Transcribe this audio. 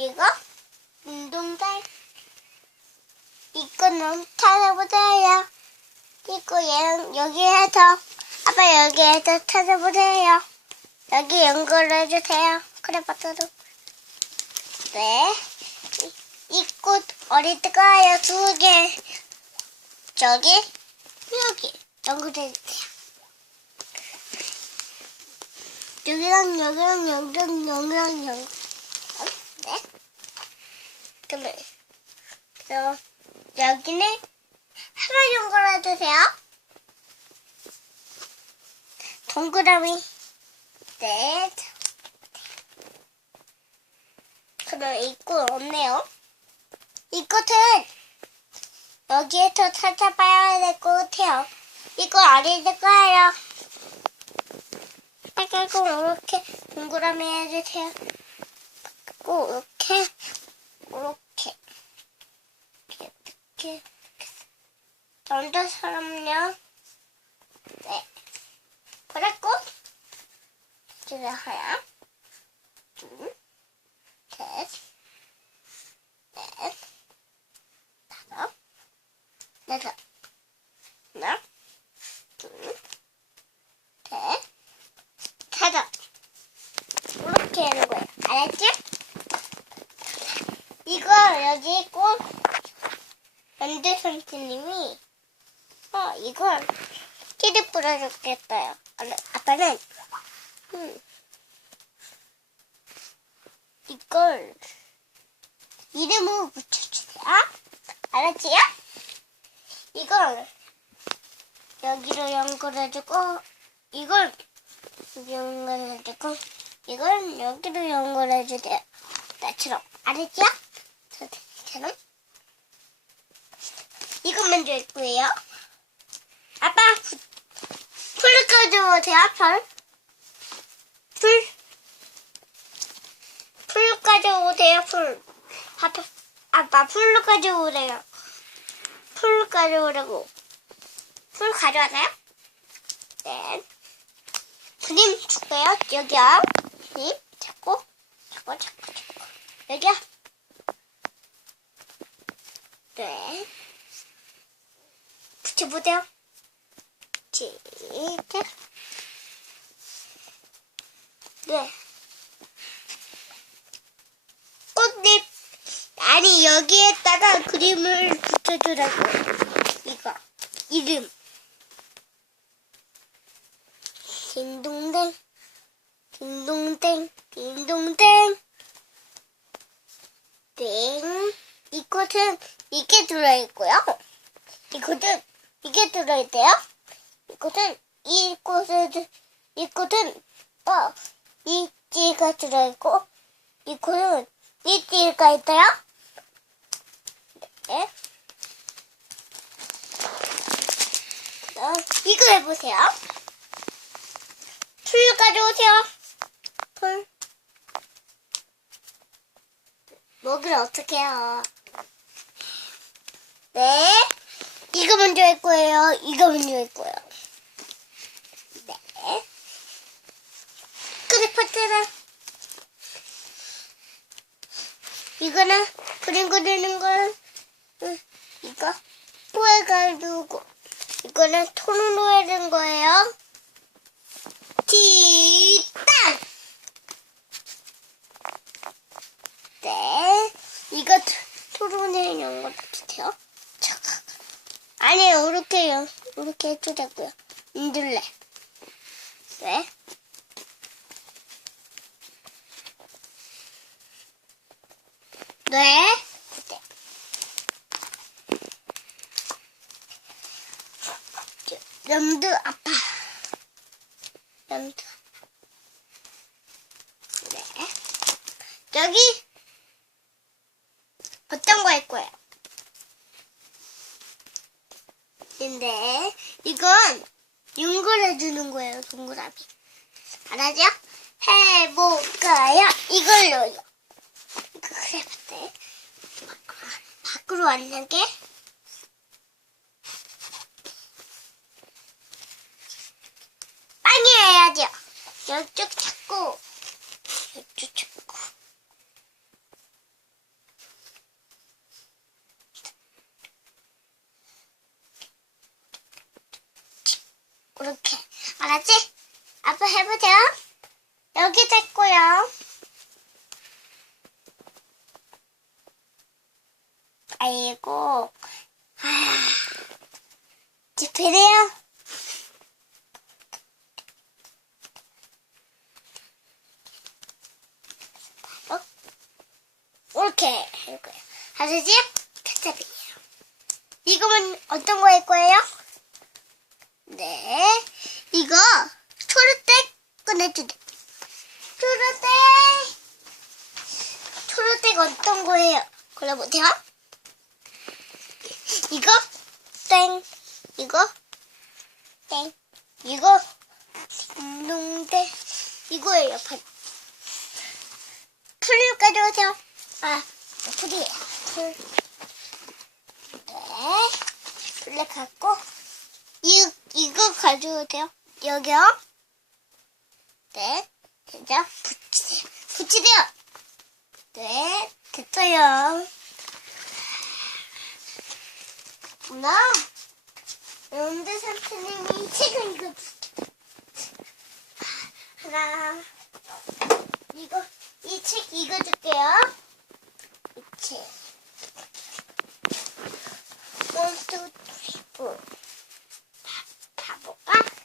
이거 운동장 이거는 찾아보세요. 이거 얘 여기에서 아빠 여기에서 찾아보세요. 여기 연결해주세요. 그래 버터도 네. 이꽃 어디다가요? 두 개. 저기 여기 연결해주세요. 여기랑 여기랑 여기랑 여기랑 여기. 그러면 그럼 여기는 하나 연결해주세요. 동그라미. 네. 그럼 이꽃 없네요. 이 꽃은 여기에서 찾아봐야 될 것 같아요. 이거 어디다가요? 빨갛고 이렇게 동그라미 해주세요. 꼭 이렇게 이렇게 이렇게 남자 사람요. 네. 그랬고 이제 하나, 둘, 셋, 넷, 다섯, 여섯, 하나, 둘, 셋, 다섯. 이렇게 하는 거예요. 알았지? 이거 여기 꼭 연두 선생님이 어 이걸 끼리 뿌려줬겠어요. 아빠는 음, 이걸 이름을 붙여주세요. 알았지요? 이걸 여기로 연결해주고 이걸 연결해주고 이걸 여기로 연결해주세요. 나처럼 알았지요? 저처럼 이거 먼저 있고요. 아빠 부- 풀 가져오세요. 풀. 풀. 풀 가져오세요. 풀. 아빠 아빠 풀 가져오래요. 풀 가져오라고. 풀 가져왔어요? 네. 그림 줄게요. 여기요. 그림 잡고, 잡고, 잡고, 잡고. 여기요. 네. 붙여보세요. 네. 꽃잎. 아니, 여기에다가 그림을 붙여주라고. 이거. 이름. 딩동댕. 딩동댕. 딩동댕. 땡. 이 꽃은 이게 들어있고요. 이 꽃은 이게 들어있대요. 이 꽃은 이 꽃은 이 꽃은 어, 이 띠가 들어있고 이 꽃은 이 띠가 있대요. 네. 어, 이거 해보세요. 풀 가져오세요. 풀. 먹을 어떻게 해요? 네. 이거 먼저 할 거예요. 이거 먼저 할 거예요. 네. 크리퍼트는 이거는 그림 그리는 걸 응, 이거 포에 가지고 이거는 톤으로 해는 거예요. 티땅 네. 이거 토론에 이런 거 같아요. 잠깐. 아니에요. 이렇게요. 이렇게 해주자고요. 흔들래. 네. 네. 네. 염두 아파. 염두. 네. 여기 어떤 거 할 거예요? 근데 이건 연결해 주는 거예요, 동그라미. 알았죠? 해볼까요? 이걸로요. 그래 봤대. 밖으로 왔는 게 빵이 해야죠. 이쪽 잡고 이쪽 잡고 그리고, 아, 이제 되네요. 어? 이렇게 할 아시지? 케첩이에요. 이거는 어떤 거할 거예요? 네. 이거 초록색 꺼내주세요. 초록색. 초록색 어떤 거예요? 골라보세요. 이거 땡. 이거 땡. 이거 딩동대. 이거예요. 반. 풀 가져오세요. 아, 풀이에요. 풀. 네. 풀을 갖고 이, 이거 가져오세요. 여기요. 네. 이제 붙이세요. 붙이세요. 네. 됐어요. 나 연대 선생님이 책을 읽어줄게. 하나. 이거, 이 책 읽어줄게요. Oh.